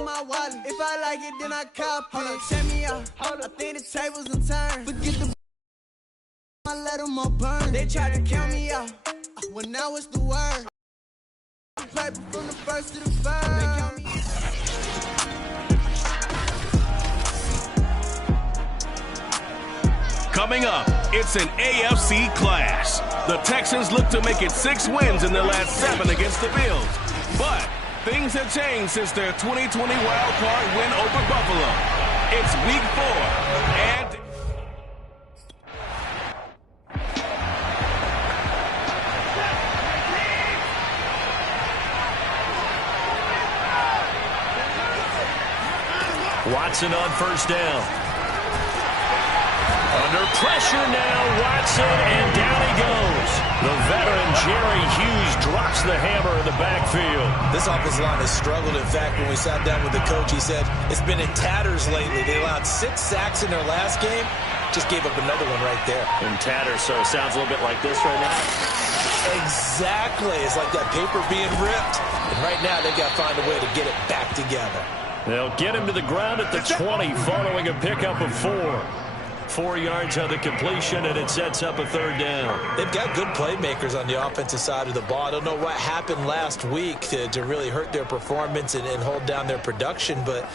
in my wallet. If I like it, then I cop it. Hold up, check me out. I think the tables done turned. Forget the I let them all burn. They tried to count me out. Well, now it's the word. Paper from the first to the third. Coming up, it's an AFC clash. The Texans look to make it 6 wins in their last 7 against the Bills. But things have changed since their 2020 wild card win over Buffalo. It's week 4, and Watson on first down. Under pressure now, Watson, and down he goes. The veteran Jerry Hughes drops the hammer in the backfield. This offensive line has struggled. In fact, when we sat down with the coach, he said it's been in tatters lately. They allowed 6 sacks in their last game. Just gave up another one right there. In tatters, so it sounds a little bit like this right now. Exactly. It's like that paper being ripped. And right now, they've got to find a way to get it back together. They'll get him to the ground at the 20 following a pickup of 4. 4 yards on the completion, and it sets up a third down. They've got good playmakers on the offensive side of the ball. I don't know what happened last week to really hurt their performance and hold down their production, but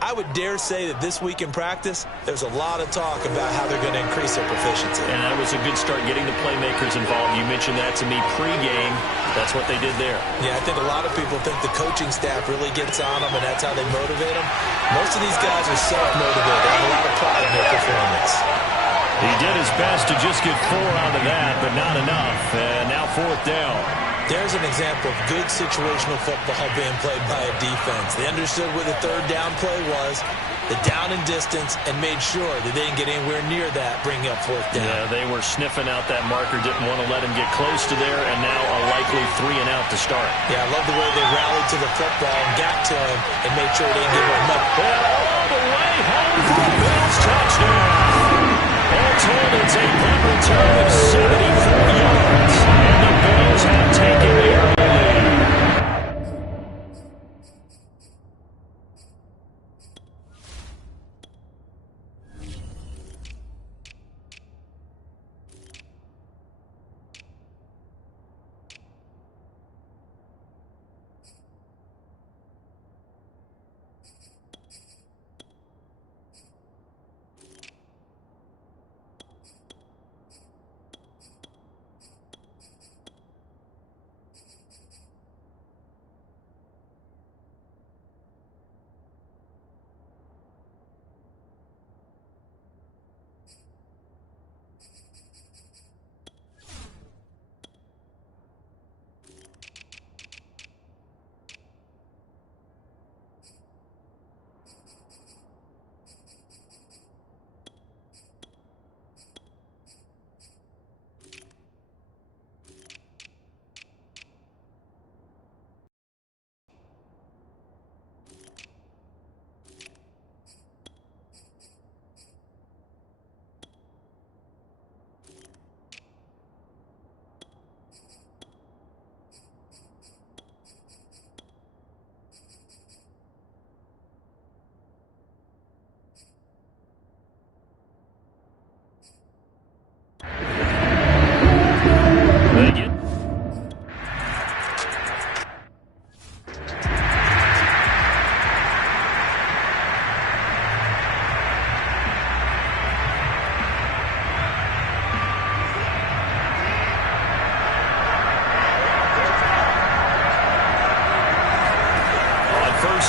I would dare say that this week in practice, there's a lot of talk about how they're going to increase their proficiency. And that was a good start getting the playmakers involved. You mentioned that to me pregame. That's what they did there. Yeah, I think a lot of people think the coaching staff really gets on them, and that's how they motivate them. Most of these guys are self-motivated. They have a lot of pride in their performance. He did his best to just get 4 out of that, but not enough. And now 4th down. There's an example of good situational football being played by a defense. They understood what the third down play was, the down and distance, and made sure that they didn't get anywhere near that, bringing up 4th down. Yeah, they were sniffing out that marker, didn't want to let him get close to there, and now a likely 3 and out to start. Yeah, I love the way they rallied to the football and got to him and made sure they didn't give him much. All the way home for a Bills touchdown. All told, it's a punt return of 74 yards, and the Bills have taken the early lead.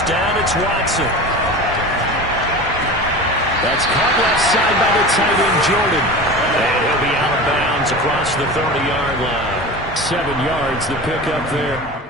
Down, it's Watson. That's caught left side by the tight end, Jordan. And he'll be out of bounds across the 30-yard line. 7 yards, the pickup there.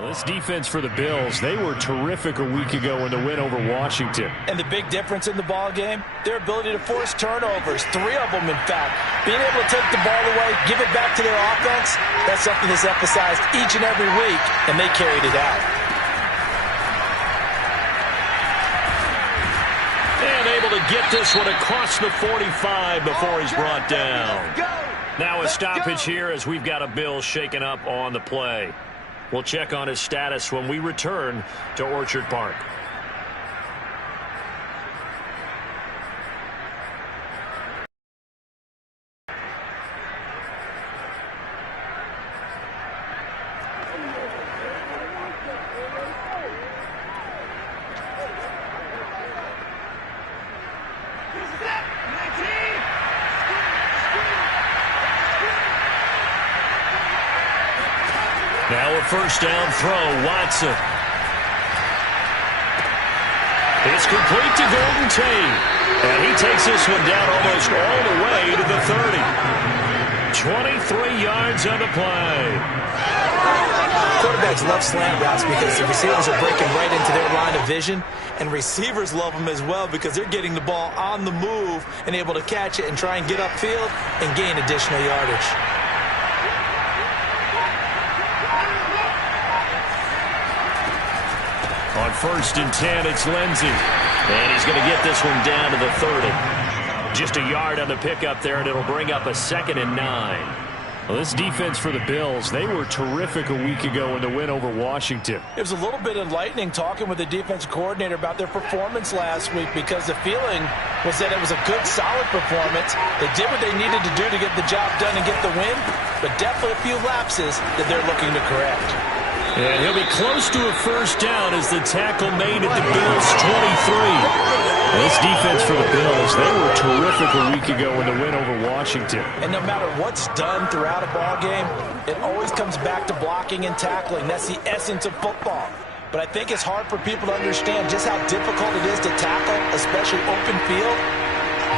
Well, this defense for the Bills, they were terrific a week ago in the win over Washington. And the big difference in the ball game, their ability to force turnovers, 3 of them in fact. Being able to take the ball away, give it back to their offense, that's something that's emphasized each and every week, and they carried it out. And able to get this one across the 45 before he's brought down. Now a stoppage here as we've got a Bill shaken up on the play. We'll check on his status when we return to Orchard Park. Now a first down throw, Watson. It's complete to Golden Tate. And he takes this one down almost all the way to the 30. 23 yards on the play. Quarterbacks love slant routes because the receivers are breaking right into their line of vision, and receivers love them as well because they're getting the ball on the move and able to catch it and try and get upfield and gain additional yardage. On 1st and 10, it's Lindsey. And he's going to get this one down to the 30. Just a yard on the pickup there, and it'll bring up a 2nd and 9. Well, this defense for the Bills, they were terrific a week ago in the win over Washington. It was a little bit enlightening talking with the defense coordinator about their performance last week because the feeling was that it was a good, solid performance. They did what they needed to do to get the job done and get the win, but definitely a few lapses that they're looking to correct. And he'll be close to a first down as the tackle made at the Bills' 23. This defense for the Bills, they were terrific a week ago in the win over Washington. And no matter what's done throughout a ball game, it always comes back to blocking and tackling. That's the essence of football. But I think it's hard for people to understand just how difficult it is to tackle, especially open field.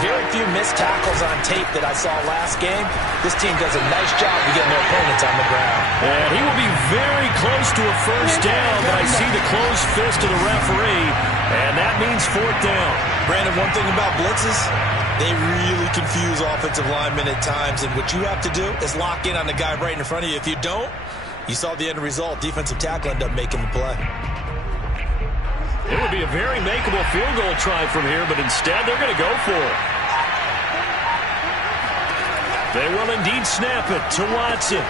Very few missed tackles on tape that I saw last game. This team does a nice job of getting their opponents on the ground. And he will be very close to a first down, but I see the closed fist of the referee, and that means 4th down. Brandon, one thing about blitzes, they really confuse offensive linemen at times, and what you have to do is lock in on the guy right in front of you. If you don't, you saw the end result. Defensive tackle ended up making the play. It would be a very makeable field goal try from here, but instead they're going to go for it. They will indeed snap it to Watson.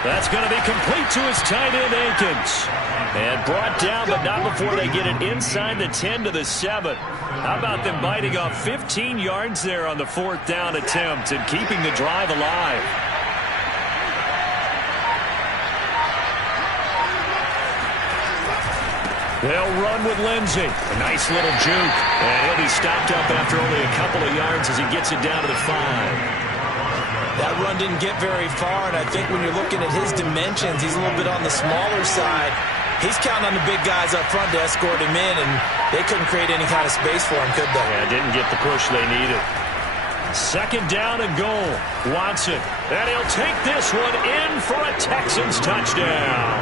That's going to be complete to his tight end, Akins. And brought down, but not before they get it inside the 10 to the 7. How about them biting off 15 yards there on the 4th down attempt and keeping the drive alive? They'll run with Lindsey. A nice little juke. And he'll be stopped up after only a couple of yards as he gets it down to the 5. That run didn't get very far, and I think when you're looking at his dimensions, he's a little bit on the smaller side. He's counting on the big guys up front to escort him in, and they couldn't create any kind of space for him, could they? Yeah, didn't get the push they needed. 2nd down and goal. Watson. And he'll take this one in for a Texans touchdown.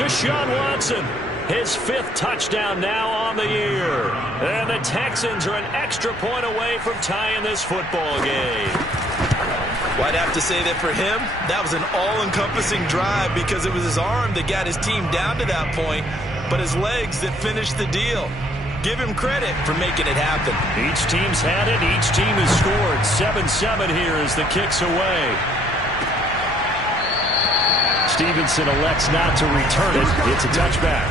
Deshaun Watson. His 5th touchdown now on the year. And the Texans are an extra point away from tying this football game. Well, I'd have to say that for him, that was an all-encompassing drive because it was his arm that got his team down to that point, but his legs that finished the deal. Give him credit for making it happen. Each team's had it. Each team has scored. 7-7 here as the kick's away. Stevenson elects not to return it. It's a touchback.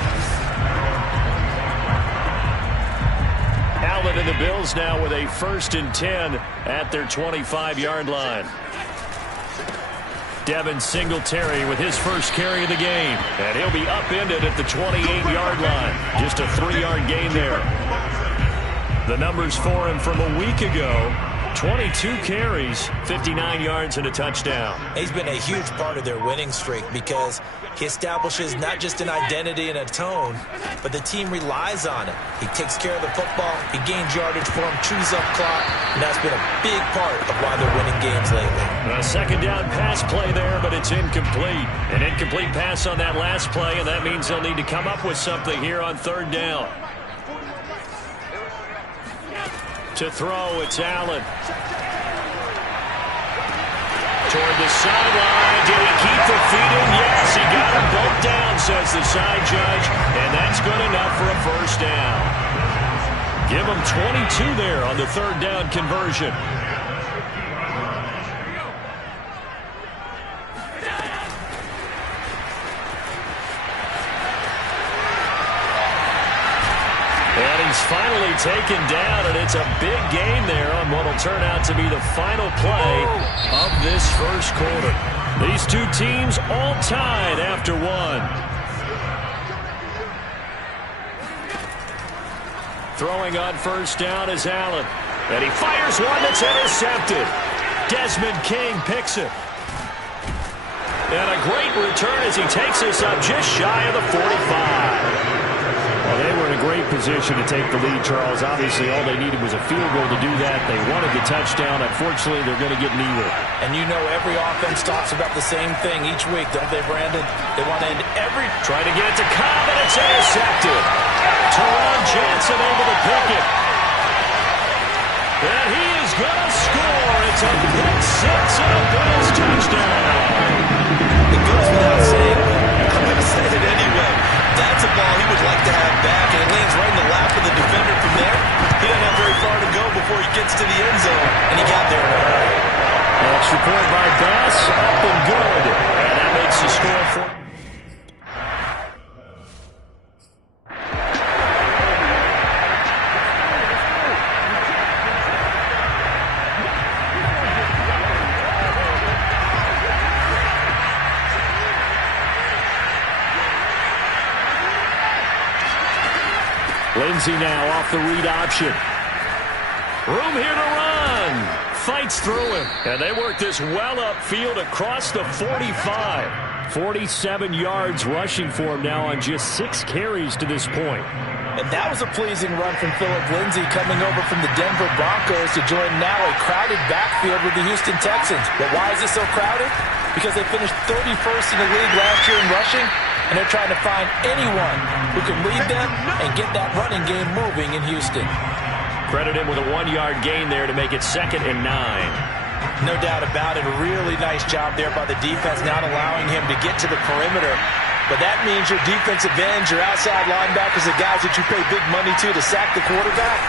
Allen and the Bills now with a 1st and 10 at their 25-yard line. Devin Singletary with his first carry of the game. And he'll be upended at the 28-yard line. Just a 3-yard gain there. The numbers for him from a week ago: 22 carries, 59 yards, and a touchdown. He's been a huge part of their winning streak because he establishes not just an identity and a tone, but the team relies on it. He takes care of the football, he gains yardage for him, chews up clock, and that's been a big part of why they're winning games lately. A second down pass play there, but it's incomplete. An incomplete pass on that last play, and that means they'll need to come up with something here on third down. To throw, it's Allen. Toward the sideline. Did he keep the feet in? Yes, he got him both down, says the side judge, and that's good enough for a first down. Give him 22 there on the third down conversion. And he's finally taken down, and it's a big gain there on what will turn out to be the final play of this first quarter. These two teams all tied after one. Throwing on first down is Allen. And he fires one that's intercepted. Desmond King picks it. And a great return as he takes us up just shy of the 45. Well, they were in a great position to take the lead, Charles. Obviously, all they needed was a field goal to do that. They wanted the touchdown. Unfortunately, they're going to get neither. And you know every offense talks about the same thing each week, don't they, Brandon? They want to end every... Trying to get it to Cobb, and it's intercepted. Teron Johnson able to pick it. And he is going to score. It's a pick six and a Bills touchdown. It goes without saying, but I'm going to say it anyway. That's a ball he would like to have back, and it lands right in the lap of the defender from there. He doesn't have very far to go before he gets to the end zone, and he got there in a hurry. Extra point by Bass, up and good. And that makes the score for... Lindsey now off the read option. Room here to run. Fights through him. And they work this well upfield across the 45. 47 yards rushing for him now on just 6 carries to this point. And that was a pleasing run from Phillip Lindsay coming over from the Denver Broncos to join now a crowded backfield with the Houston Texans. But why is it so crowded? Because they finished 31st in the league last year in rushing, and they're trying to find anyone who can lead them and get that running game moving in Houston. Credit him with a 1-yard gain there to make it 2nd and 9. No doubt about it. A really nice job there by the defense, not allowing him to get to the perimeter. But that means your defensive ends, your outside linebackers, the guys that you pay big money to sack the quarterback,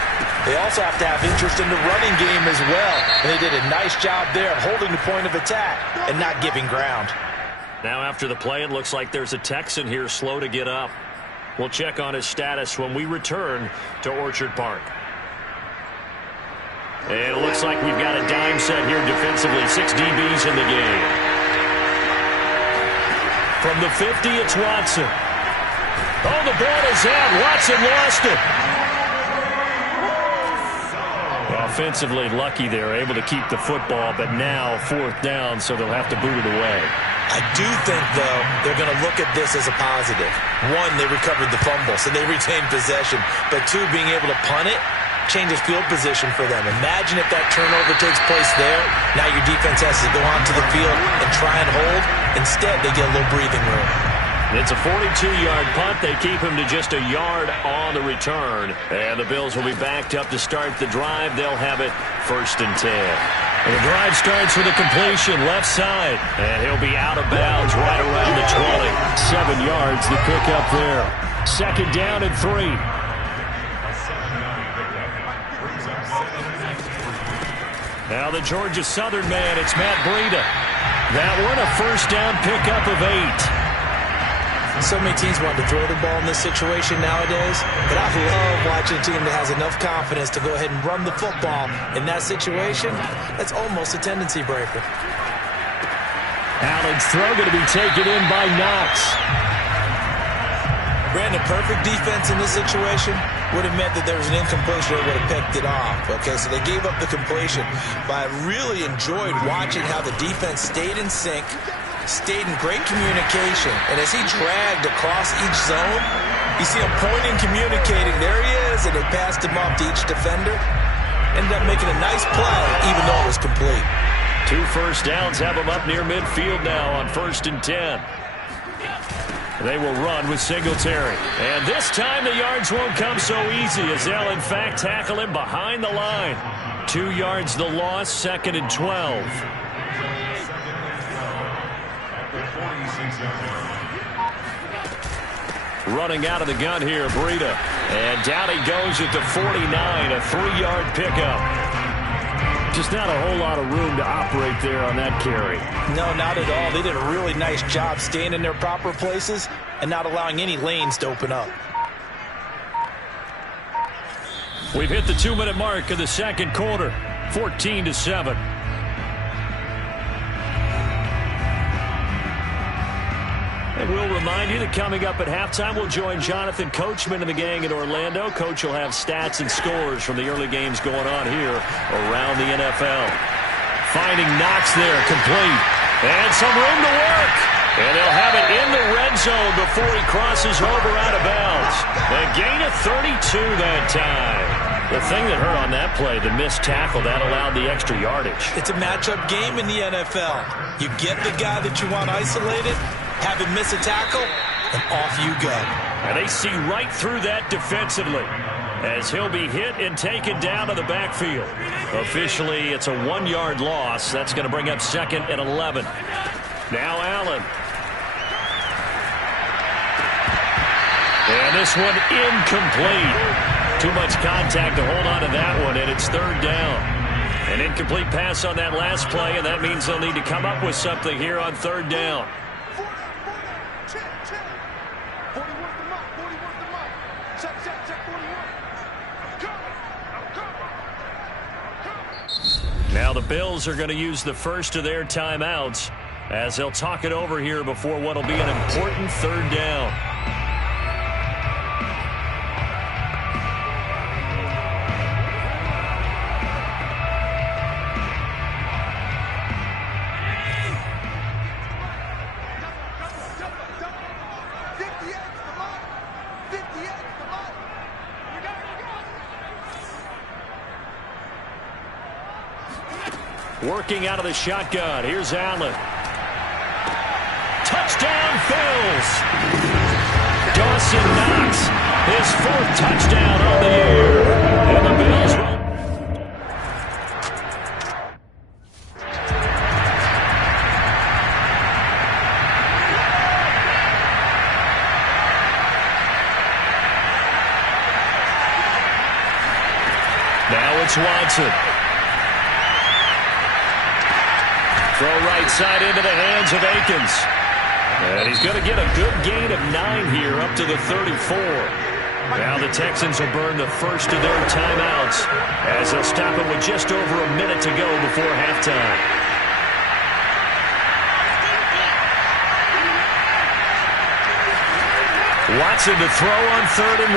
they also have to have interest in the running game as well. And they did a nice job there of holding the point of attack and not giving ground. Now after the play, it looks like there's a Texan here slow to get up. We'll check on his status when we return to Orchard Park. And it looks like we've got a dime set here defensively. 6 DBs in the game. From the 50, it's Watson. Oh, the ball is out. Watson lost it. Offensively lucky there, able to keep the football, but now 4th down, so they'll have to boot it away. I do think, though, they're going to look at this as a positive. 1, they recovered the fumble, so they retained possession. But 2, being able to punt it changes field position for them. Imagine if that turnover takes place there. Now your defense has to go onto the field and try and hold. Instead, they get a little breathing room. It's a 42-yard punt. They keep him to just a yard on the return. And the Bills will be backed up to start the drive. They'll have it 1st and 10. And the drive starts with a completion left side. And he'll be out of bounds right around the 20. 7 yards, the pickup there. 2nd down and 3. Now the Georgia Southern man, it's Matt Breida. That one, a 1st down pickup of 8. So many teams want to throw the ball in this situation nowadays, but I love watching a team that has enough confidence to go ahead and run the football. In that situation, that's almost a tendency breaker. Allen's throw going to be taken in by Knox. Brandon, perfect defense in this situation would have meant that there was an incompletion that would have picked it off. Okay, so they gave up the completion. But I really enjoyed watching how the defense stayed in sync, stayed in great communication. And as he dragged across each zone, you see him pointing, communicating. There he is, and they passed him off to each defender. Ended up making a nice play, even though it was complete. 2 first downs have them up near midfield now on 1st and 10. They will run with Singletary. And this time the yards won't come so easy as they'll, in fact, tackle him behind the line. 2 yards the loss, 2nd and 12. Running out of the gun here, Breida. And down he goes at the 49, a 3-yard pickup. Just not a whole lot of room to operate there on that carry. No, not at all. They did a really nice job staying in their proper places and not allowing any lanes to open up. We've hit the 2-minute mark of the 2nd quarter, 14-7. And we'll remind you that coming up at halftime, we'll join Jonathan Coachman and the gang in Orlando. Coach will have stats and scores from the early games going on here around the NFL. Finding Knox there, complete. And some room to work. And they'll have it in the red zone before he crosses over out of bounds. A gain of 32 that time. The thing that hurt on that play, the missed tackle, that allowed the extra yardage. It's a matchup game in the NFL. You get the guy that you want isolated, have him miss a tackle, and off you go. And they see right through that defensively as he'll be hit and taken down to the backfield. Officially, it's a 1-yard loss. That's going to bring up 2nd and 11. Now Allen. And this one incomplete. Too much contact to hold on to that one, and it's 3rd down. An incomplete pass on that last play, and that means they'll need to come up with something here on 3rd down. Now the Bills are going to use the first of their timeouts as they'll talk it over here before what will be an important 3rd down. Working out of the shotgun. Here's Allen. Touchdown, Bills. Dawson Knox, his 4th touchdown on the year. And the Bills will. Now it's Watson. Throw right side into the hands of Akins. And he's going to get a good gain of 9 here up to the 34. Now the Texans will burn the first of their timeouts as they'll stop it with just over a minute to go before halftime. Watson to throw on 3rd and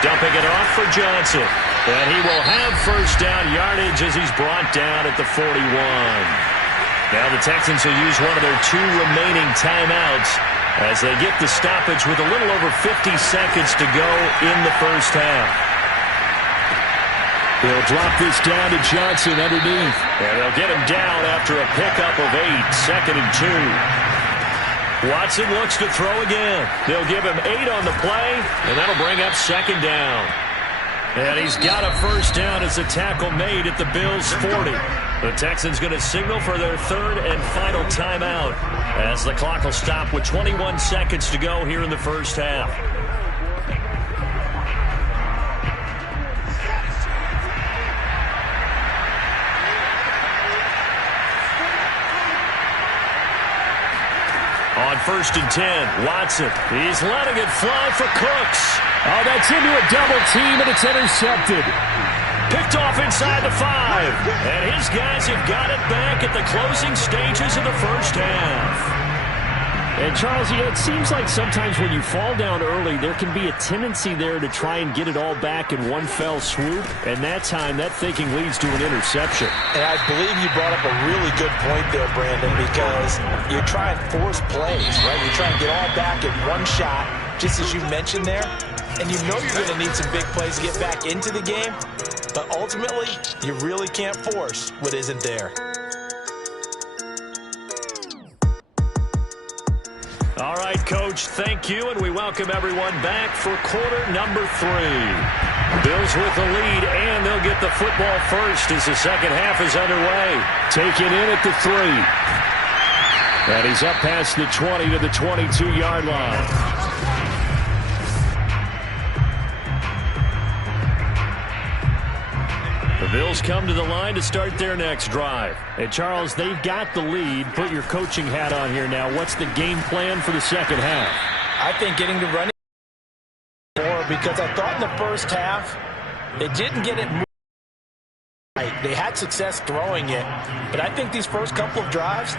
1. Dumping it off for Johnson. And he will have first down yardage as he's brought down at the 41. Now the Texans will use one of their 2 remaining timeouts as they get the stoppage with a little over 50 seconds to go in the first half. They'll drop this down to Johnson underneath. And they'll get him down after a pickup of 8, 2nd and 2. Watson looks to throw again. They'll give him 8 on the play, and that'll bring up 2nd down. And he's got a first down as a tackle made at the Bills' 40. The Texans going to signal for their 3rd and final timeout as the clock will stop with 21 seconds to go here in the first half. On 1st and 10, Watson. He's letting it fly for Cooks. Oh, that's into a double team, and it's intercepted. Picked off inside the 5. And his guys have got it back at the closing stages of the first half. And, Charles, it seems like sometimes when you fall down early, there can be a tendency there to try and get it all back in one fell swoop. And that time, that thinking leads to an interception. And I believe you brought up a really good point there, Brandon, because you try and force plays, right? You try and get all back in one shot, just as you mentioned there. And you know you're going to need some big plays to get back into the game. But ultimately, you really can't force what isn't there. All right, Coach, thank you, and we welcome everyone back for quarter number 3. Bills with the lead, and they'll get the football first as the second half is underway. Taken in at the 3. And he's up past the 20 to the 22-yard line. The Bills come to the line to start their next drive. And, Charles, they've got the lead. Put your coaching hat on here now. What's the game plan for the second half? I think getting to running more, because I thought in the first half they didn't get it right. They had success throwing it. But I think these first couple of drives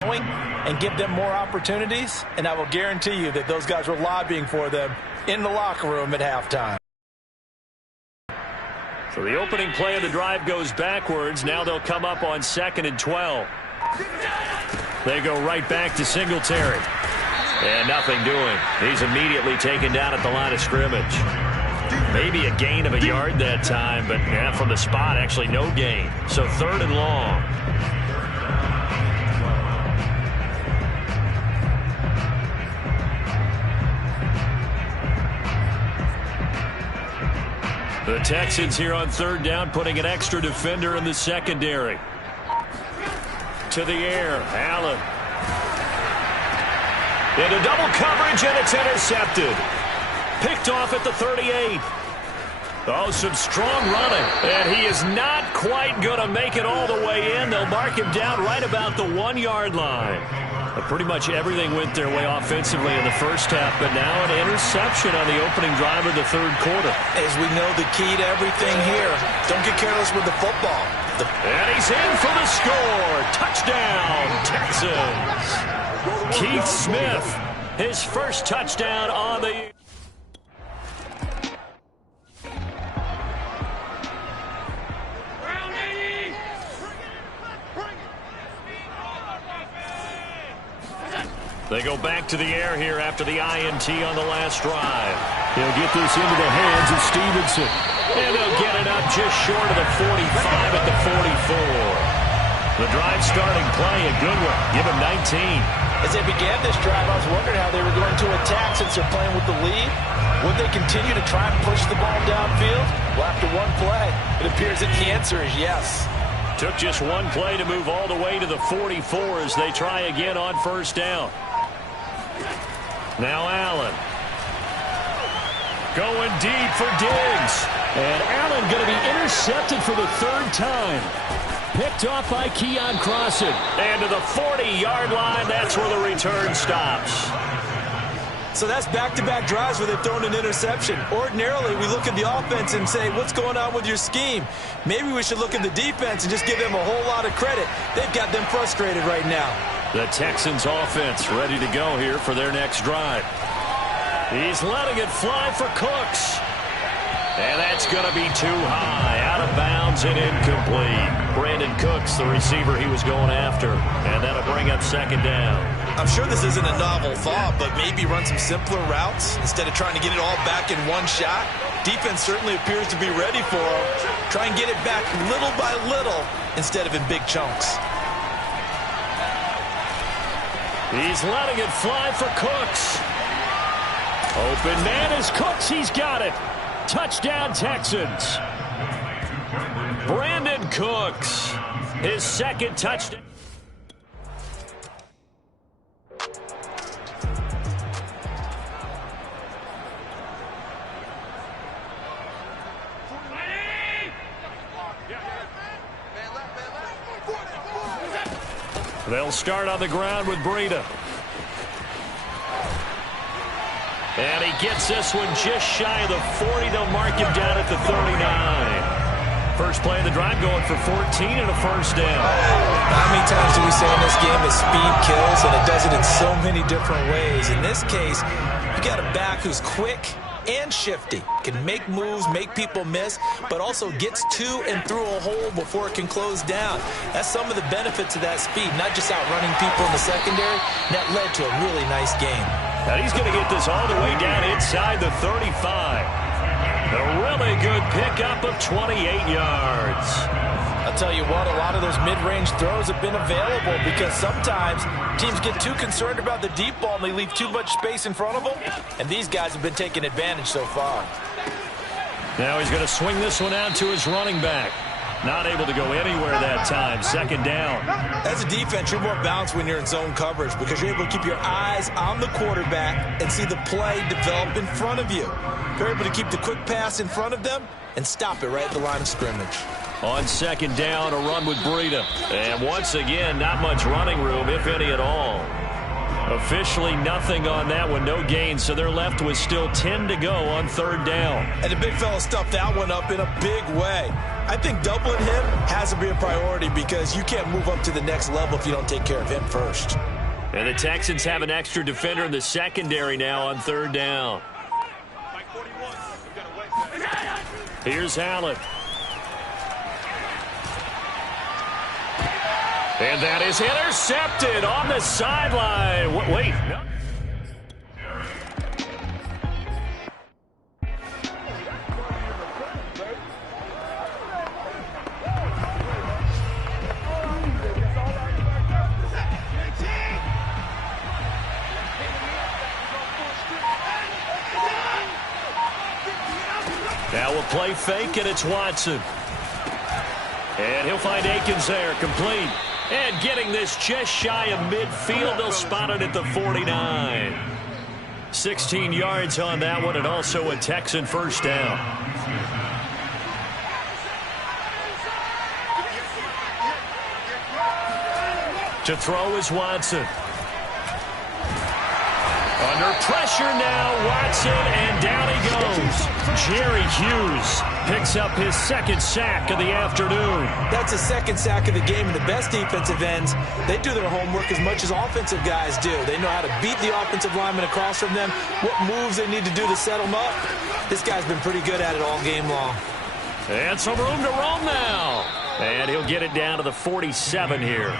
and give them more opportunities, and I will guarantee you that those guys were lobbying for them in the locker room at halftime. So the opening play of the drive goes backwards. Now they'll come up on 2nd and 12. They go right back to Singletary. And nothing doing. He's immediately taken down at the line of scrimmage. Maybe a gain of a yard that time, but yeah, from the spot, actually no gain. So 3rd and long. The Texans here on 3rd down, putting an extra defender in the secondary. To the air, Allen. Into double coverage, and it's intercepted. Picked off at the 38. Oh, some strong running. And he is not quite going to make it all the way in. They'll mark him down right about the 1-yard line. Pretty much everything went their way offensively in the first half, but now an interception on the opening drive of the 3rd quarter. As we know, the key to everything here, don't get careless with the football. And he's in for the score. Touchdown, Texans. Keith Smith, his first touchdown on the... They go back to the air here after the INT on the last drive. He'll get this into the hands of Stevenson. And they'll get it up just short of the 45 at the 44. The drive starting play, a good one. Give him 19. As they began this drive, I was wondering how they were going to attack since they're playing with the lead. Would they continue to try and push the ball downfield? Well, after one play, it appears that the answer is yes. Took just one play to move all the way to the 44 as they try again on 1st down. Now Allen. Going deep for Diggs. And Allen going to be intercepted for the 3rd time. Picked off by Keon Crossan. And to the 40-yard line, that's where the return stops. So that's back-to-back drives where they've thrown an interception. Ordinarily, we look at the offense and say, what's going on with your scheme? Maybe we should look at the defense and just give them a whole lot of credit. They've got them frustrated right now. The Texans offense ready to go here for their next drive. He's letting it fly for Cooks. And that's going to be too high. Out of bounds and incomplete. Brandon Cooks, the receiver he was going after. And that'll bring up 2nd down. I'm sure this isn't a novel thought, but maybe run some simpler routes instead of trying to get it all back in one shot. Defense certainly appears to be ready for him. Try and get it back little by little instead of in big chunks. He's letting it fly for Cooks. Open man is Cooks. He's got it. Touchdown, Texans. Brandon Cooks, his 2nd touchdown. They'll start on the ground with Breida. And he gets this one just shy of the 40. They'll mark him down at the 39. First play of the drive going for 14 and a first down. How many times do we say in this game that speed kills, and it does it in so many different ways? In this case, you got a back who's quick and shifty, can make moves, make people miss, but also gets to and through a hole before it can close down. That's some of the benefits of that speed, not just outrunning people in the secondary. That led to a really nice game. Now he's going to get this all the way down inside the 35. A really good pickup of 28 yards. I'll tell you what, a lot of those mid-range throws have been available because sometimes teams get too concerned about the deep ball and they leave too much space in front of them, and these guys have been taking advantage so far. Now he's going to swing this one out to his running back. Not able to go anywhere that time. Second down. As a defense, you're more balanced when you're in zone coverage because you're able to keep your eyes on the quarterback and see the play develop in front of you. You're able to keep the quick pass in front of them and stop it right at the line of scrimmage. On second down, a run with Breida. And once again, not much running room, if any at all. Officially nothing on that one, no gain, so they're left with still 10 to go on third down. And the big fella stuffed that one up in a big way. I think doubling him has to be a priority because you can't move up to the next level if you don't take care of him first. And the Texans have an extra defender in the secondary now on third down. Here's Allen. And that is intercepted on the sideline. Wait. No. Now we'll play fake, and it's Watson. And he'll find Akins there, complete. And getting this just shy of midfield, they'll spot it at the 49. 16 yards on that one, and also a Texan first down. To throw is Watson. Under pressure now, Watson, and down he goes. Jerry Hughes picks up his second sack of the afternoon. That's a second sack of the game, and the best defensive ends, they do their homework as much as offensive guys do. They know how to beat the offensive lineman across from them, what moves they need to do to set them up. This guy's been pretty good at it all game long. And some room to roam now. And he'll get it down to the 47 here.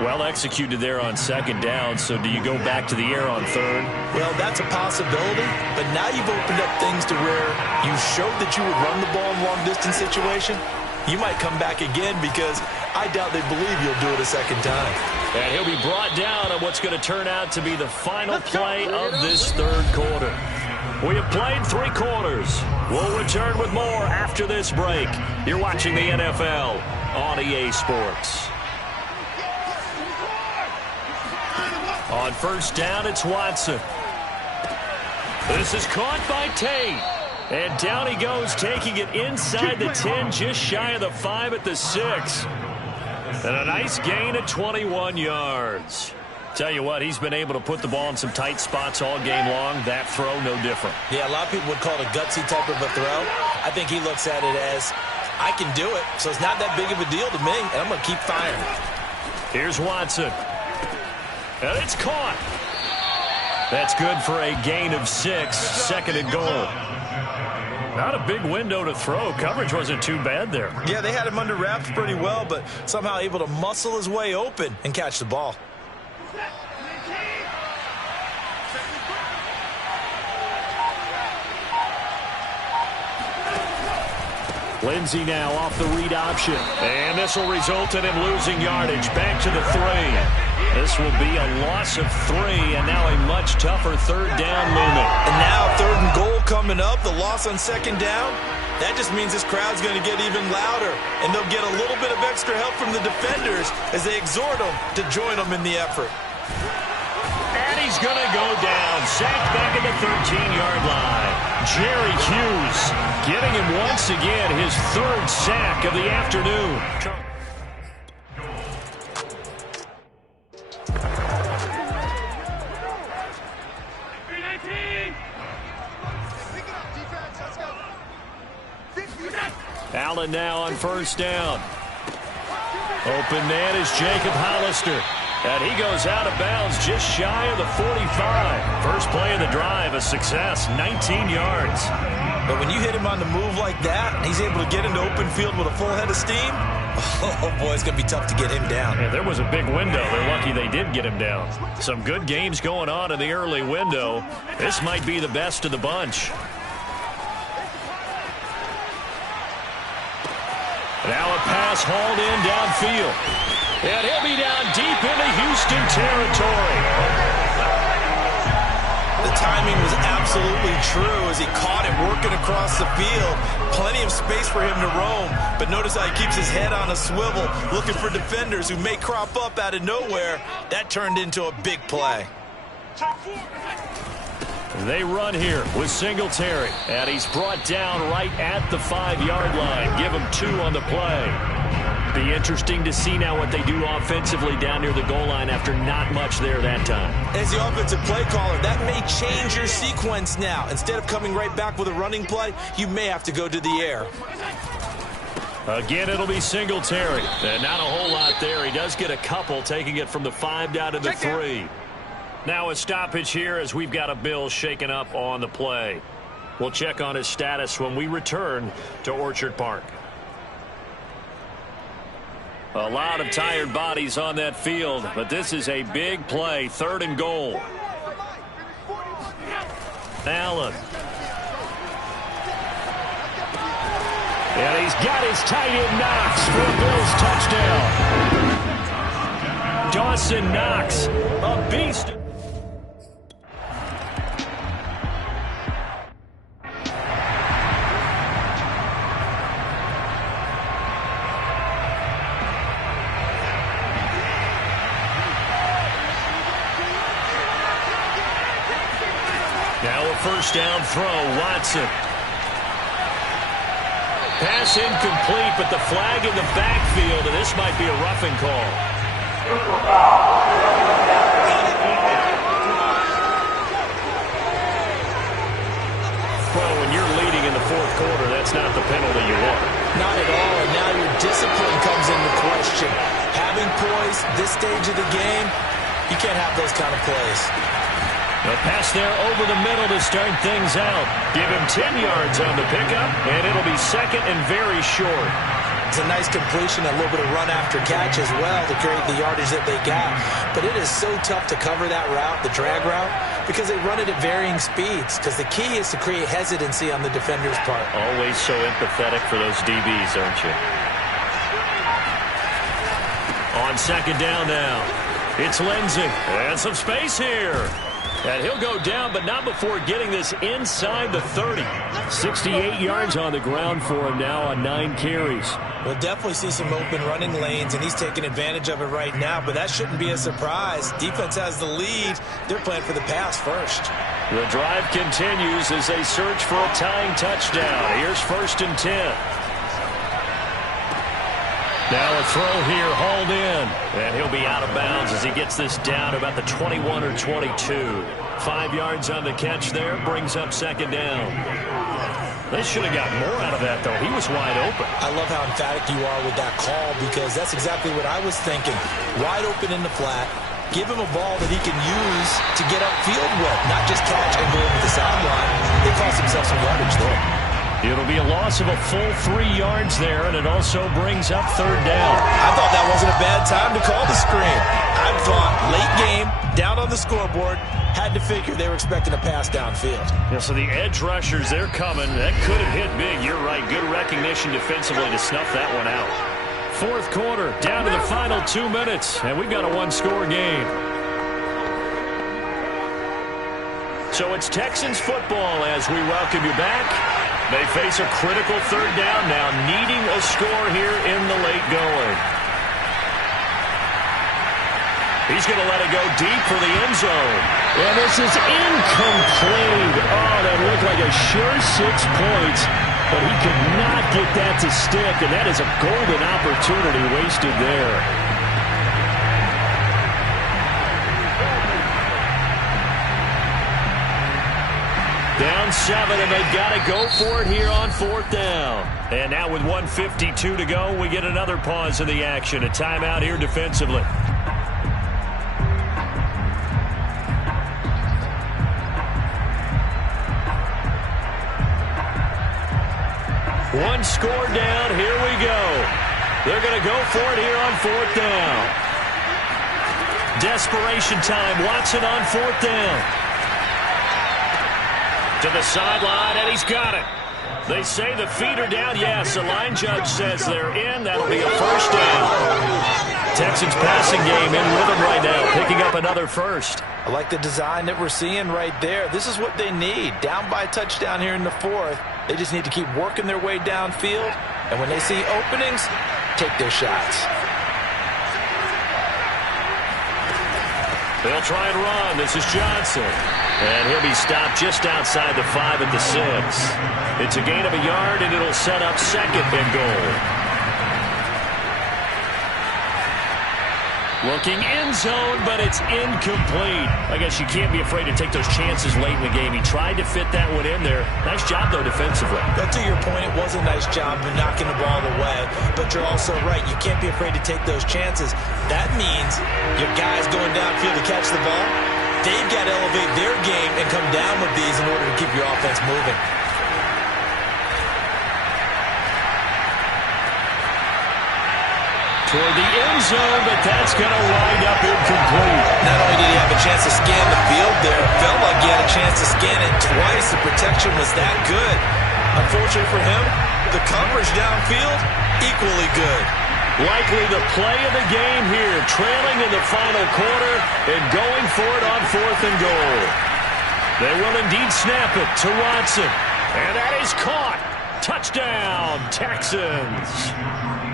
Well executed there on second down, so do you go back to the air on third? Well, that's a possibility, but now you've opened up things to where you showed that you would run the ball in long-distance situation. You might come back again because I doubt they believe you'll do it a second time. And he'll be brought down on what's going to turn out to be the final play of this third quarter. We have played 3 quarters. We'll return with more after this break. You're watching the NFL on EA Sports. On first down, it's Watson. This is caught by Tate. And down he goes, taking it inside the 10, just shy of the 5 at the 6. And a nice gain of 21 yards. Tell you what, he's been able to put the ball in some tight spots all game long. That throw, no different. Yeah, a lot of people would call it a gutsy type of a throw. I think he looks at it as, I can do it, so it's not that big of a deal to me, and I'm going to keep firing. Here's Watson. And it's caught. That's good for a gain of 6, second and goal. Not a big window to throw. Coverage wasn't too bad there. Yeah, they had him under wraps pretty well, but somehow able to muscle his way open and catch the ball. Lindsey now off the read option. And this will result in him losing yardage. Back to the 3. This will be a loss of 3, and now a much tougher third down looming. And now third and goal coming up, the loss on second down. That just means this crowd's going to get even louder, and they'll get a little bit of extra help from the defenders as they exhort them to join them in the effort. And he's going to go down, sacked back at the 13-yard line. Jerry Hughes getting him once again his 3rd sack of the afternoon. Allen now on first down. Open man is Jacob Hollister. And he goes out of bounds just shy of the 45. First play of the drive, a success, 19 yards. But when you hit him on the move like that, and he's able to get into open field with a full head of steam, oh boy, it's going to be tough to get him down. Yeah, there was a big window. They're lucky they did get him down. Some good games going on in the early window. This might be the best of the bunch. Now a pass hauled in downfield. And he'll be down deep into Houston territory. The timing was absolutely true as he caught it working across the field. Plenty of space for him to roam. But notice how he keeps his head on a swivel, looking for defenders who may crop up out of nowhere. That turned into a big play. They run here with Singletary. And he's brought down right at the 5-yard line. Give him 2 on the play. Be interesting to see now what they do offensively down near the goal line after not much there that time. As the offensive play caller, that may change your sequence now. Instead of coming right back with a running play, you may have to go to the air. Again, it'll be Singletary. And not a whole lot there. He does get a couple, taking it from the 5 down to the 3. Now a stoppage here as we've got a Bill shaken up on the play. We'll check on his status when we return to Orchard Park. A lot of tired bodies on that field, but this is a big play. 3rd and goal. Allen. And he's got his tight end Knox for a Bills touchdown. Dawson Knox, a beast. First down throw, Watson. Pass incomplete, but the flag in the backfield, and this might be a roughing call. Well, when you're leading in the 4th quarter, that's not the penalty you want. Not at all, and now your discipline comes into question. Having poise this stage of the game, you can't have those kind of plays. A pass there over the middle to start things out. Give him 10 yards on the pickup, and it'll be 2nd and very short. It's a nice completion, a little bit of run after catch as well to create the yardage that they got. But it is so tough to cover that route, the drag route, because they run it at varying speeds. Because the key is to create hesitancy on the defender's part. Always so empathetic for those DBs, aren't you? On 2nd down now, it's Lindsey. And some space here. And he'll go down, but not before getting this inside the 30. 68 yards on the ground for him now on 9 carries. We'll definitely see some open running lanes, and he's taking advantage of it right now, but that shouldn't be a surprise. Defense has the lead. They're playing for the pass first. The drive continues as they search for a tying touchdown. Here's 1st and 10. Now a throw here, hauled in. And he'll be out of bounds as he gets this down about the 21 or 22. 5 yards on the catch there, brings up 2nd down. They should have got more out of that, though. He was wide open. I love how emphatic you are with that call because that's exactly what I was thinking. Wide open in the flat. Give him a ball that he can use to get upfield with, not just catch and go over the sideline. They cost themselves some yardage there. It'll be a loss of a full 3 yards there, and it also brings up 3rd down. I thought that wasn't a bad time to call the screen. I thought late game, down on the scoreboard, had to figure they were expecting a pass downfield. Yeah, so the edge rushers, they're coming. That could have hit big. You're right. Good recognition defensively to snuff that one out. 4th quarter, down to the final 2 minutes, and we've got a 1-score game. So it's Texans football as we welcome you back. They face a critical 3rd down now, needing a score here in the late going. He's going to let it go deep for the end zone. And this is incomplete. Oh, that looked like a sure 6 points, but he could not get that to stick, and that is a golden opportunity wasted there. Down and 7, and they've got to go for it here on 4th down. And now with 1:52 to go, we get another pause in the action. A timeout here defensively. One score down. Here we go. They're going to go for it here on 4th down. Desperation time. Watson on 4th down. To the sideline, and he's got it. They say the feet are down. Yes, the line judge says they're in. That'll be a first down. Texans passing game in rhythm right now, picking up another first. I like the design that we're seeing right there. This is what they need. Down by a touchdown here in the 4th. They just need to keep working their way downfield. And when they see openings, take their shots. They'll try and run. This is Johnson. And he'll be stopped just outside the 5 at the 6. It's a gain of a yard, and it'll set up 2nd and goal. Looking end zone, but it's incomplete. I guess you can't be afraid to take those chances late in the game. He tried to fit that one in there. Nice job, though, defensively. But to your point, it was a nice job of knocking the ball away. But you're also right. You can't be afraid to take those chances. That means your guys going downfield to catch the ball, they've got to elevate their game and come down with these in order to keep your offense moving. Toward the end zone, but that's going to wind up incomplete. Not only did he have a chance to scan the field there, it felt like he had a chance to scan it twice. The protection was that good. Unfortunately for him, the coverage downfield, equally good. Likely the play of the game here, trailing in the final quarter and going for it on 4th and goal. They will indeed snap it to Watson. And that is caught. Touchdown, Texans.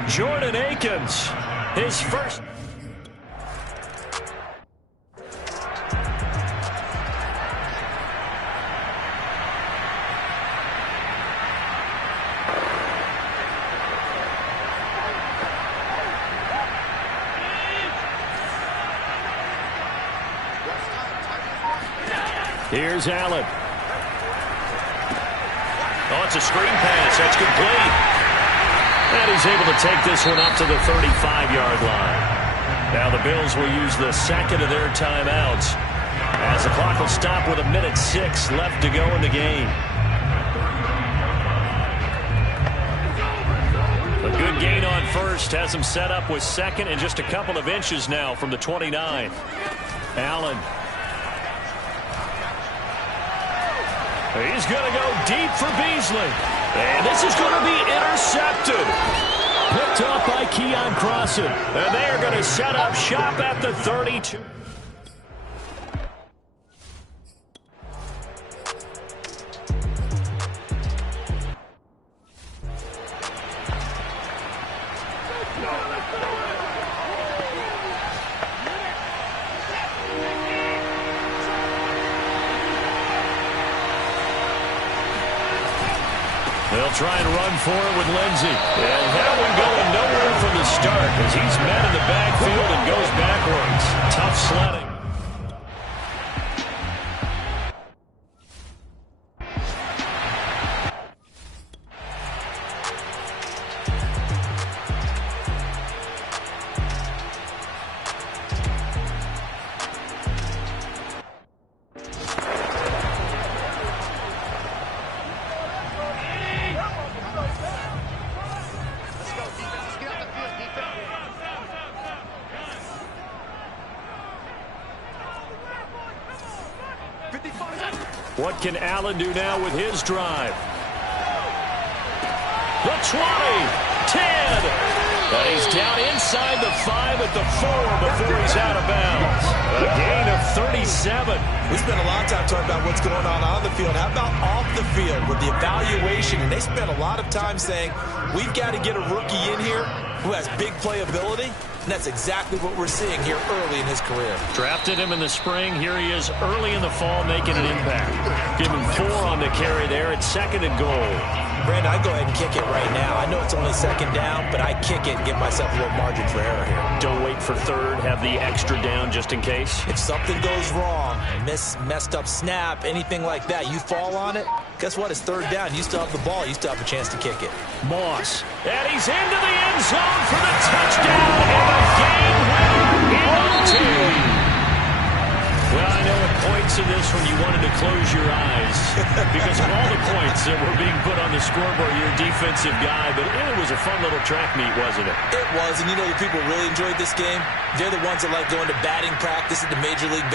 Jordan Akins, his first. Here's Allen. Oh, it's a screen pass. That's complete. And he's able to take this one up to the 35-yard line. Now the Bills will use the 2nd of their timeouts as the clock will stop with 1:06 left to go in the game. A good gain on first has him set up with 2nd and just a couple of inches now from the 29. Allen. He's going to go deep for Beasley. And this is going to be intercepted. Picked up by Keon Crossan. And they are going to set up shop at the 32. They'll try and run for it with Lindsey. And that one going nowhere from the start as he's met in the backfield and goes backwards. Tough sledding. What can Allen do now with his drive? The 20, 10, and he's down inside the 5 at the 4 before he's out of bounds. A gain of 37. We spent a lot of time talking about what's going on the field. How about off the field with the evaluation? And they spent a lot of time saying, we've got to get a rookie in here who has big playability. And that's exactly what we're seeing here early in his career. Drafted him in the spring. Here he is early in the fall making an impact. Give him 4 on the carry there at 2nd and goal. Brandon, I'd go ahead and kick it right now. I know it's only 2nd down, but I kick it and give myself a little margin for error here. Don't wait for 3rd. Have the extra down just in case. If something goes wrong, messed up snap, anything like that, you fall on it, guess what? It's third down. You still have the ball. You still have a chance to kick it. Moss. And he's into the end zone for the touchdown and a game winner in OT. Well, I know at points in this one you wanted to close your eyes because of all the points that were being put on the scoreboard. You're a defensive guy, but it was a fun little track meet, wasn't it? It was, and you know the people really enjoyed this game? They're the ones that like going to batting practice at the Major League Baseball.